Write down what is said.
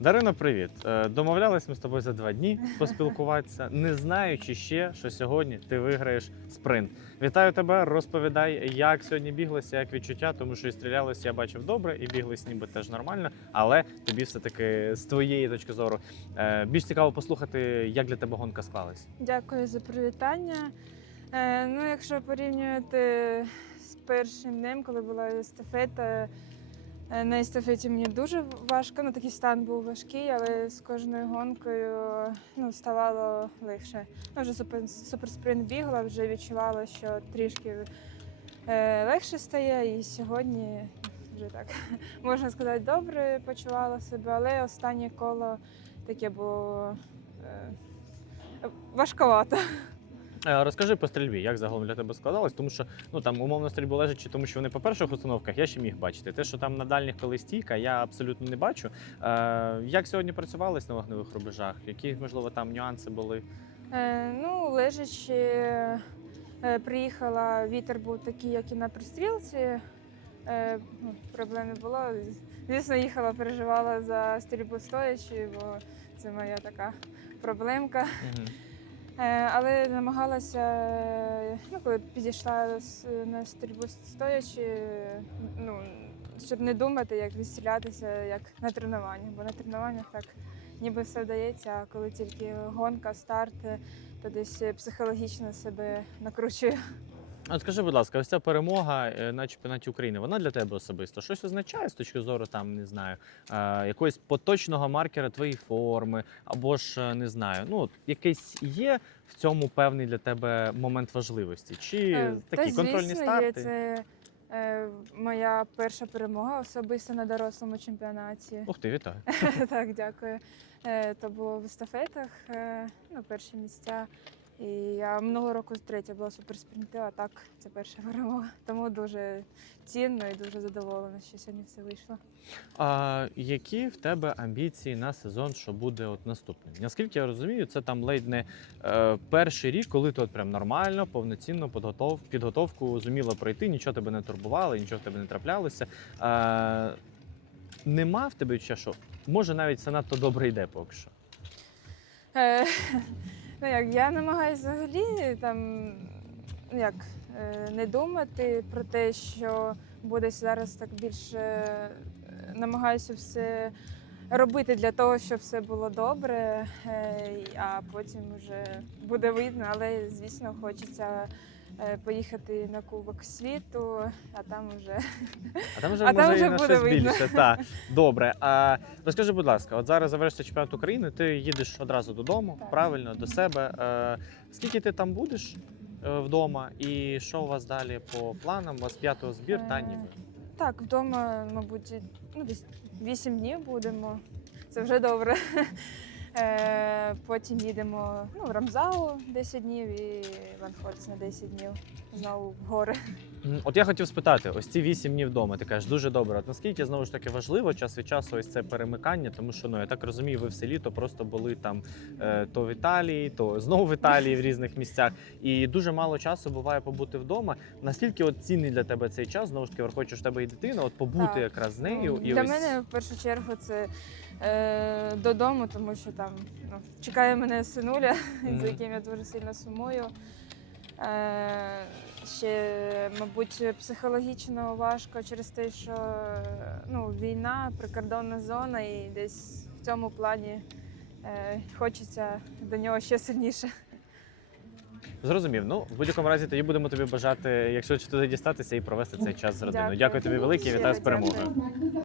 Дарина, привіт. Е, Домовлялись ми з тобою за два дні поспілкуватися, не знаючи ще, що сьогодні ти виграєш спринт. Вітаю тебе, розповідай, як сьогодні біглося, як відчуття, тому що і стрілялось, я бачив добре, і біглось ніби теж нормально, але тобі все-таки з твоєї точки зору е, більш цікаво послухати, як для тебе гонка склалась. Дякую за привітання. Е, ну, якщо порівнювати з першим днем, коли була естафета, на естафеті мені дуже важко. Ну, такий стан був важкий, але з кожною гонкою ну, ставало легше. Ну, вже супер, суперспринт бігла, вже відчувала, що трішки е, легше стає. І сьогодні вже так можна сказати, добре почувала себе, але останнє коло таке було. Е, Важковато. Е, Розкажи по стрільбі, як загалом для тебе складалось, тому що ну там умовно стрільбу лежачи, тому що вони по перших установках я ще міг бачити. Те, що там на дальніх коли стійка, я абсолютно не бачу. Е, як сьогодні працювалось на вогневих рубежах? Які можливо там нюанси були? Е, ну, лежачи, е, приїхала, вітер був такий, як і на пристрілці. Е, ну, проблем не було. Звісно, їхала, переживала за стрільбу стоячи, бо це моя така проблемка. Угу. Е, але намагалася, е, ну, коли підійшла на стрільбу стоячи, ну, щоб не думати, як відстрілятися, як на тренуваннях. Бо на тренуваннях так ніби все вдається, а коли тільки гонка, старт, е, то десь психологічно себе накручую. От скажи, будь ласка, ось ця перемога е, на чемпіонаті України, вона для тебе особисто щось означає з точки зору там, не знаю, е, якогось поточного маркера твоєї форми, або ж е, не знаю, ну якийсь є в цьому певний для тебе момент важливості? Чи Е, такі та, контрольні звісно, старти? Є. Це е, моя перша перемога особисто на дорослому чемпіонаті. Ух ти, вітаю. так, дякую. Е, то було в естафетах, е, ну, перші місця. І я минулого року третя була суперспринту, а так це перша перемога. Тому дуже цінно і дуже задоволена, що сьогодні все вийшло. А які в тебе амбіції на сезон, що буде от наступним? Наскільки я розумію, це там ледь не е, перший рік, коли ти от прям нормально, повноцінно підготов, підготовку зуміла пройти, нічого тебе не турбувало, нічого в тебе не траплялося. Е, нема в тебе відчуття, що може навіть все надто добре йде поки що. Ну як, я намагаюся взагалі там ну, як, е, не думати про те, що буде зараз так більше. Намагаюся все робити для того, щоб все було добре, е, а потім вже буде видно. Але звісно, хочеться поїхати на Кубок світу, а там вже А там вже А там вже і на буде щось видно. більше. Та. Добре. А розкажи, будь ласка, от зараз завершиться чемпіонат України, ти їдеш одразу додому, Так. правильно, до себе. Е, скільки ти там будеш е, вдома, і що у вас далі по планам? У вас п'ятого збір, та Е, ніби. Так, вдома, мабуть, ну, десь 8 днів будемо. Це вже добре. Е, Потім їдемо ну, в Рамзау 10 днів і Ванхольц на 10 днів. Знову в гори. От я хотів спитати, ось ці вісім днів вдома, ти кажеш, дуже добре. От наскільки знову ж таки важливо час від часу ось це перемикання, тому що ну я так розумію, ви все літо просто були там е, то в Італії, то знову в Італії в різних місцях. І дуже мало часу буває побути вдома. Наскільки от цінний для тебе цей час? Знову ж таки, враховуючи, в тебе і дитина, от побути Так. якраз з нею Ну, і Для ось мене в першу чергу це е, додому, тому що там ну, чекає мене синуля, Мгм. за яким я дуже сильно сумую. Е, ще, мабуть, психологічно важко через те, що ну, війна, прикордонна зона, і десь в цьому плані е, хочеться до нього ще сильніше. зрозумів. Ну в будь-якому разі тоді будемо тобі бажати, якщо туди дістатися і провести цей час з родиною. Дякую. Дякую тобі велике, Щиро вітаю з перемогою.